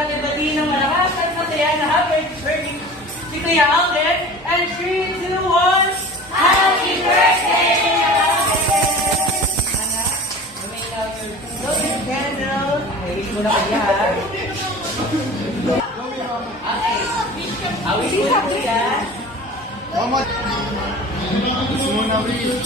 natin batiin ng malakas at masaya na happy birthday si Kuya Alden. And 3, 2, 1, Happy birthday! Anak, may now your golden candle. Ay, mo na kaya ha. Okay. Awit mo na kuya. Mama! Gusto mo na rin.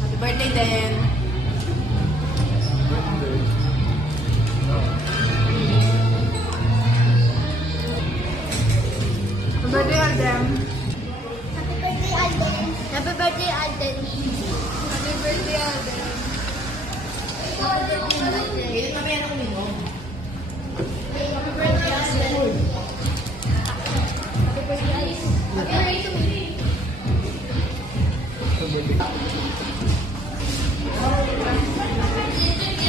Happy birthday din. Happy birthday, Alden.